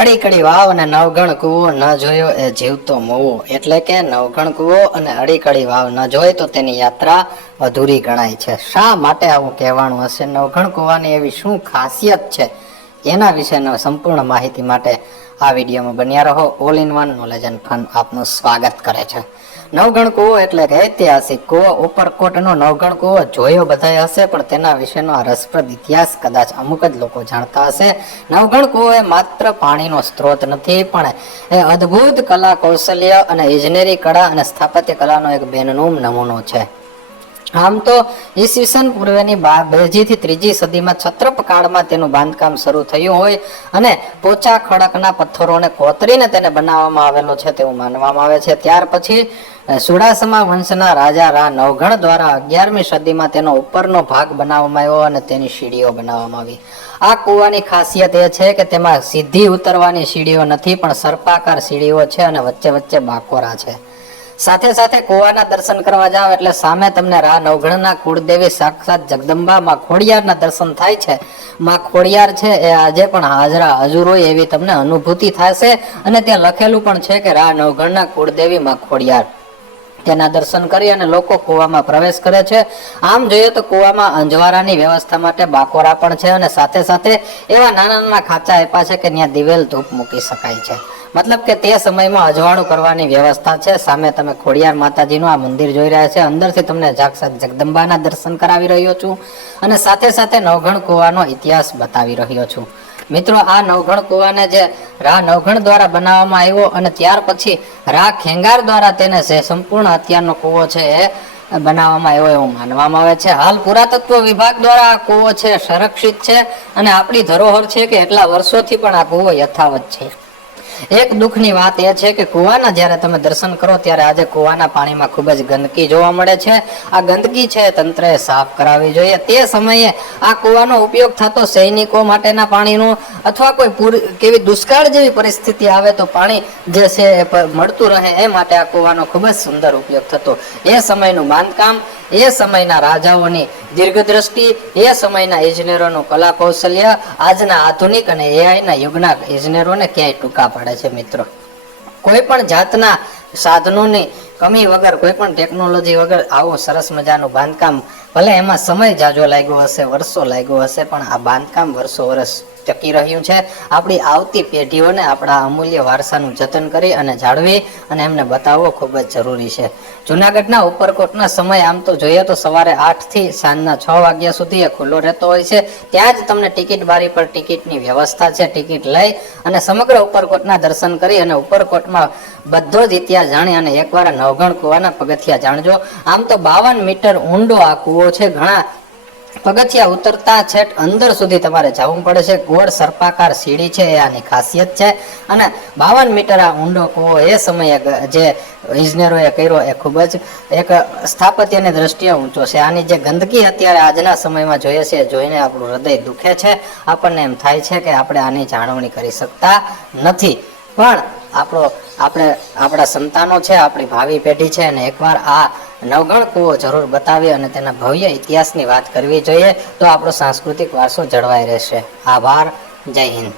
અડીકડી વાવ અને નવગણ કૂવો ન જોયો એ જીવતો મોવો, એટલે કે નવગણ કૂવો અને અડીકડી વાવ ન જોઈ તો તેની યાત્રા અધૂરી ગણાય છે. શા માટે આવું કહેવાનું હશે? નવગણ કૂવાની એવી શું ખાસિયત છે, એના વિશેનો સંપૂર્ણ માહિતી માટે આ વિડીયોમાં બન્યા રહો. All in one knowledge and fun આપનું સ્વાગત કરે છે. નવગણ કૂવો એટલે કે ઐતિહાસિક કૂવો. ઉપરકોટનો નવગણ કૂવો જોયો બધાએ હશે, પણ તેના વિશેનો આ રસપ્રદ ઇતિહાસ કદાચ અમુક જ લોકો જાણતા હશે. નવગણ કૂવો એ માત્ર પાણીનો સ્ત્રોત નથી, પણ એ અદ્ભુત કલા કૌશલ્ય અને ઇજનેરી કળા અને સ્થાપત્ય કલાનો એક બેનરૂમ નમૂનો છે. આમ તો ઈસવીસન પૂર્વેની 2જી થી 3જી સદીમાં છત્રપ કાળમાં તેનું બાંધકામ શરૂ થયું હોય અને પોચા ખડકના પથ્થરોને કોતરીને તેને બનાવવામાં આવેલો છે તેવું માનવામાં આવે છે. ત્યાર પછી સુડાસમા વંશના રાજા રા નવગણ દ્વારા 11મી સદીમાં તેનો ઉપરનો ભાગ બનાવવામાં આવ્યો અને તેની સીડીઓ બનાવવામાં આવી. આ કૂવાની ખાસિયત એ છે કે તેમાં સીધી ઉતરવાની સીડીઓ નથી, પણ સર્પાકાર સીડીઓ છે અને વચ્ચે વચ્ચે બાકોરા છે. સાથે સાથે કૂવાના દર્શન કરવા જાવ એટલે સામે તમને રા નવગણના કુળદેવી સાક્ષાત જગદંબા માં ખોડિયારના દર્શન થાય છે. માં ખોડિયાર છે એ આજે પણ હાજરા હજુર હોય એવી તમને અનુભૂતિ થશે. અને ત્યાં લખેલું પણ છે કે રા નવગણના કુળદેવી માં ખોડિયાર. તેના દર્શન કરી અને લોકો કૂવામાં પ્રવેશ કરે છે. આમ જોઈએ તો કૂવામાં અંજવારાની વ્યવસ્થા માટે બાકોરા પણ છે અને સાથે સાથે એવા નાના નાના ખાંચા આપ્યા છે કે ત્યાં દિવેલ ધૂપ મૂકી શકાય છે. મતલબ કે તે સમયમાં અજવાળું કરવાની વ્યવસ્થા છે. સામે તમે ખોડિયાર માતાજીનું આ મંદિર જોઈ રહ્યા છે. અંદરથી તમને સાક્ષાત જગદંબાના દર્શન કરાવી રહ્યો છું અને સાથે સાથે નવગણ કૂવાનો ઇતિહાસ બતાવી રહ્યો છું. મિત્રો, આ નવગણ કૂવાને જે રા નવગણ દ્વારા બનાવવામાં આવ્યો અને ત્યાર પછી રા ખેંગાર દ્વારા તેને સંપૂર્ણ અત્યારનો કૂવો છે એ બનાવવામાં આવ્યો એવું માનવામાં આવે છે. હાલ પુરાતત્વ વિભાગ દ્વારા આ કૂવો છે સંરક્ષિત છે અને આપણી ધરોહર છે કે એટલા વર્ષોથી પણ આ કૂવો યથાવત છે. એક દુઃખની વાત એ છે કે કૂવાના જ્યારે તમે દર્શન કરો ત્યારે આજે કૂવાના પાણીમાં ખૂબ જ ગંદકી જોવા મળે છે. આ ગંદકી છે તંત્રએ સાફ કરાવવી જોઈએ. તે સમયે આ કૂવાનો ઉપયોગ થતો સૈનિકો માટેના પાણીનો અથવા કોઈ કેવી દુષ્કાળ જેવી પરિસ્થિતિ આવે તો પાણી જે છે એ મળતું રહે એ માટે આ કૂવાનો ખૂબ જ સુંદર ઉપયોગ થતો. એ સમયનું બાંધકામ, એ સમયના રાજાઓની દીર્ઘદ્રષ્ટિ, એ સમયના ઇજનેરોનું કલા કૌશલ્ય આજના આધુનિક અને એઆઈના યુગના ઇજનેરોને ક્યાંય ટૂંકા પડે છે. મિત્રો, કોઈ પણ જાતના સાધનોની કમી વગર, કોઈ પણ ટેકનોલોજી વગર આવું સરસ મજાનું બાંધકામ, ભલે એમાં સમય જાજો લાગ્યો હશે, વર્ષો લાગ્યો હશે, પણ આ બાંધકામ વર્ષો વર્ષ ટકી રહ્યું છે. આપણી આવતી પેઢીઓને આપણા અમૂલ્ય વારસાનું જતન કરી અને જાળવી અને એમને બતાવવો ખૂબ જ જરૂરી છે. જુનાગઢના ઉપરકોટના સમય આમ તો જોઈએ તો સવારે 8 થી સાંજના 6 વાગ્યા સુધી એ ખુલ્લો રહેતો હોય છે. ત્યાં જ તમને ટિકિટ બારી પર ટિકિટની વ્યવસ્થા છે. ટિકિટ લઈ અને સમગ્ર ઉપરકોટના દર્શન કરી અને ઉપરકોટમાં બધો જ ઇતિહાસ જાણી અને એકવાર નવગણ કૂવાના પગથિયા જાણજો. આમ તો 52 મીટર ઊંડો આ કૂવો છે. ઘણા પગથિયા ઉતરતા છેટ અંદર સુધી તમારે જવું પડે છે. ગોળ સર્પાકાર સીડી છે એ આની ખાસિયત છે અને 52 મીટર આ ઊંડો કૂવો એ સમયે જે ઇજનેરોએ કર્યો એ ખૂબ જ એક સ્થાપત્યની દ્રષ્ટિએ ઊંચો છે. આની જે ગંદકી અત્યારે આજના સમયમાં જોઈએ છે, જોઈને આપણું હૃદય દુખે છે. આપણને એમ થાય છે કે આપણે આની જાળવણી કરી શકતા નથી, પણ આપણા સંતાનો છે, આપણી ભાવિ પેઢી છે અને એકવાર આ નવગણ કૂવો જરૂર બતાવી અને તેના ભવ્ય ઇતિહાસની વાત કરવી જોઈએ, તો આપણો સાંસ્કૃતિક વારસો જળવાઈ રહેશે. આભાર. જય હિન્દ.